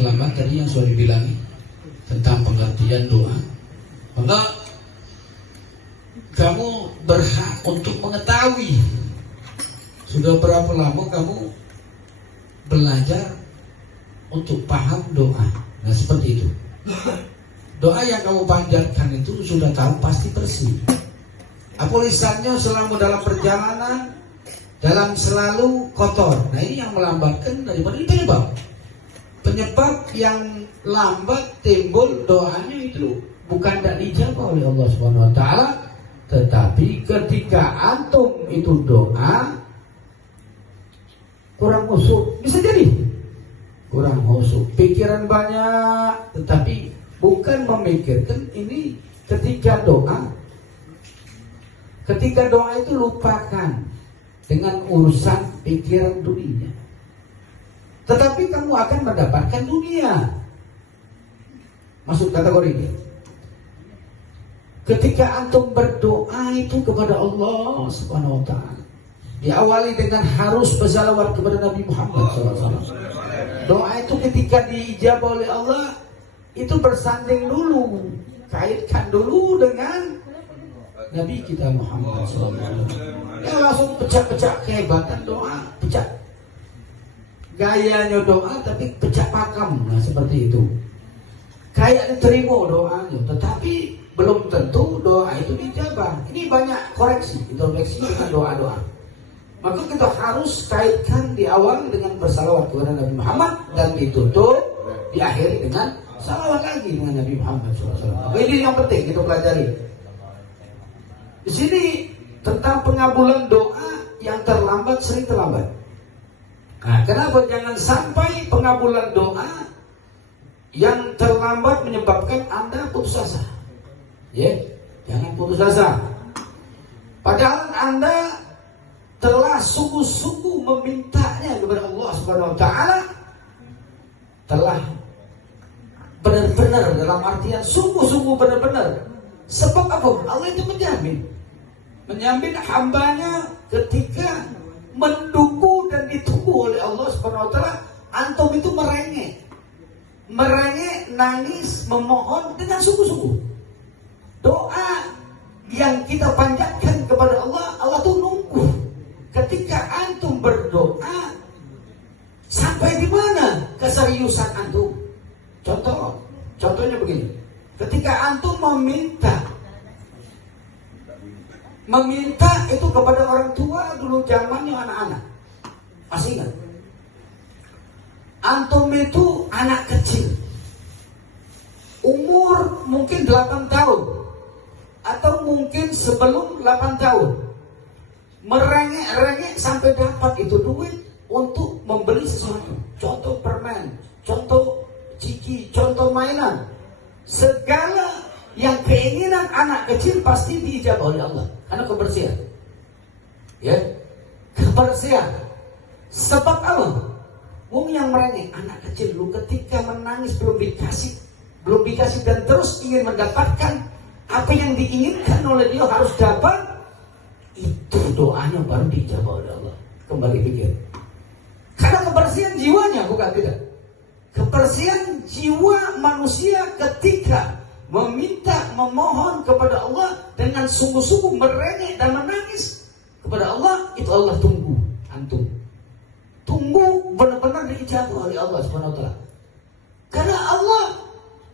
terlambat tadi yang sudah dibilang tentang pengertian doa. Maka kamu berhak untuk mengetahui sudah berapa lama kamu belajar untuk paham doa. Nah seperti itu. Doa yang kamu panjatkan itu sudah tahu pasti bersih. Apa lisannya selama dalam perjalanan dalam selalu kotor. Nah ini yang melambatkan daripada ini penyebab yang lambat timbul doanya itu bukan tidak dijawab oleh Allah Subhanahu Wa Taala, tetapi ketika antum itu doa kurang khusyuk, bisa jadi kurang khusyuk, pikiran banyak, tetapi bukan memikirkan ini ketika doa. Ketika doa itu lupakan dengan urusan pikiran dunia. Tetapi kamu akan mendapatkan dunia. Masuk kategori ini. Ketika antum berdoa itu kepada Allah Subhanahu Wa Taala, diawali dengan harus bersalawat kepada Nabi Muhammad SAW. Doa itu ketika diijabah oleh Allah itu bersanding dulu, kaitkan dulu dengan Nabi kita Muhammad SAW. Ya langsung pecah-pecah kehebatan doa, pecah gayanya doa tapi pecah pakam. Nah seperti itu. Kayak diterima doanya, tetapi belum tentu doa itu dijabah. Ini banyak koreksi, introspeksi dengan doa-doa. Maka kita harus kaitkan di awal dengan bersalawat kepada Nabi Muhammad dan ditutup diakhiri dengan salawat lagi dengan Nabi Muhammad SAW. Ini yang penting kita pelajari. Di sini tentang pengabulan doa yang terlambat sering terlambat. Nah, kenapa jangan sampai pengabulan doa yang terlambat menyebabkan Anda putus asa? Ya, jangan putus asa. Padahal Anda telah sungguh-sungguh memintanya kepada Allah Subhanahu Wa Taala, telah benar-benar dalam artian sungguh-sungguh benar-benar. Sebab apa? Allah itu menjamin hambanya ketika mendukung dan ditunggu oleh Allah Subhanahu Wa Taala. Antum itu merengek, nangis, memohon dengan sungguh-sungguh. Doa yang kita panjatkan kepada Allah, Allah tuh nunggu. Ketika antum berdoa, sampai di mana keseriusan antum? Contohnya begini. Ketika antum meminta itu kepada orang tua dulu zamannya anak-anak. Masih ingat? Antum itu anak kecil. Umur mungkin 8 tahun. Atau mungkin sebelum 8 tahun. Merengek-rengek sampai dapat itu duit untuk membeli sesuatu. Contoh permen, contoh ciki, contoh mainan. Segala yang keinginan anak kecil pasti diijabah oleh Allah. Karena kebersihan. Ya, kebersihan. Sebab apa? Wong yang merengek, anak kecil dulu ketika menangis belum dikasih dan terus ingin mendapatkan apa yang diinginkan oleh dia harus dapat, itu doanya baru dijawab oleh Allah. Kembali pikir. Karena kebersihan jiwanya, bukan tidak. Kebersihan jiwa manusia ketika meminta, memohon kepada Allah dengan sungguh-sungguh merengek dan menangis kepada Allah, itu Allah tunggu antum. Tunggu benar-benar diijabah oleh Allah Subhanahu Wa Taala. Karena Allah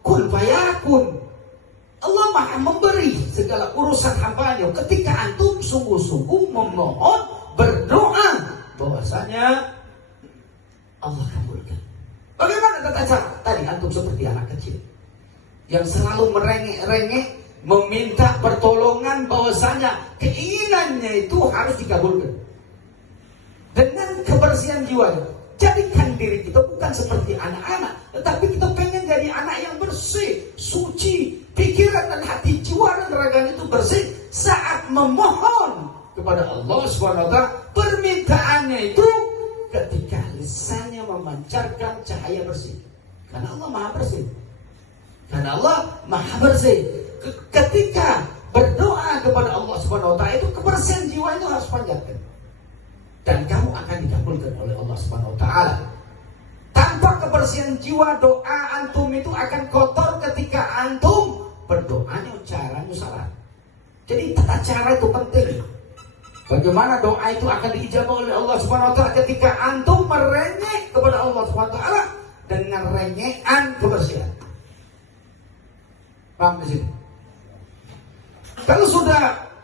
kun fayakun. Allah Maha memberi segala urusan hambanya. Ketika antum sungguh-sungguh memohon, berdoa, bahwasanya Allah kabulkan. Bagaimana tata cara? Tadi antum seperti anak kecil yang selalu merengek-rengek meminta pertolongan, bahwasanya keinginannya itu harus dikabulkan. Dengan kebersihan jiwa, jadikan diri kita bukan seperti anak-anak, tetapi kita pengen jadi anak yang bersih, suci, pikiran dan hati, jiwa dan raganya itu bersih. Saat memohon kepada Allah SWT, permintaannya itu ketika lisannya memancarkan cahaya bersih. Karena Allah Maha bersih. Karena Allah Maha bersih. Ketika berdoa kepada Allah SWT itu kebersihan jiwa itu harus panjatkan. Dan kamu akan dikabulkan oleh Allah Subhanahu Wa Taala. Tanpa kebersihan jiwa, doa antum itu akan kotor ketika antum berdoanya caranya salah. Jadi tata cara itu penting. Bagaimana doa itu akan diijabah oleh Allah Subhanahu wa taala ketika antum merengek kepada Allah Subhanahu wa taala dengan rengekan kebersihan. Paham di sini? Kalau sudah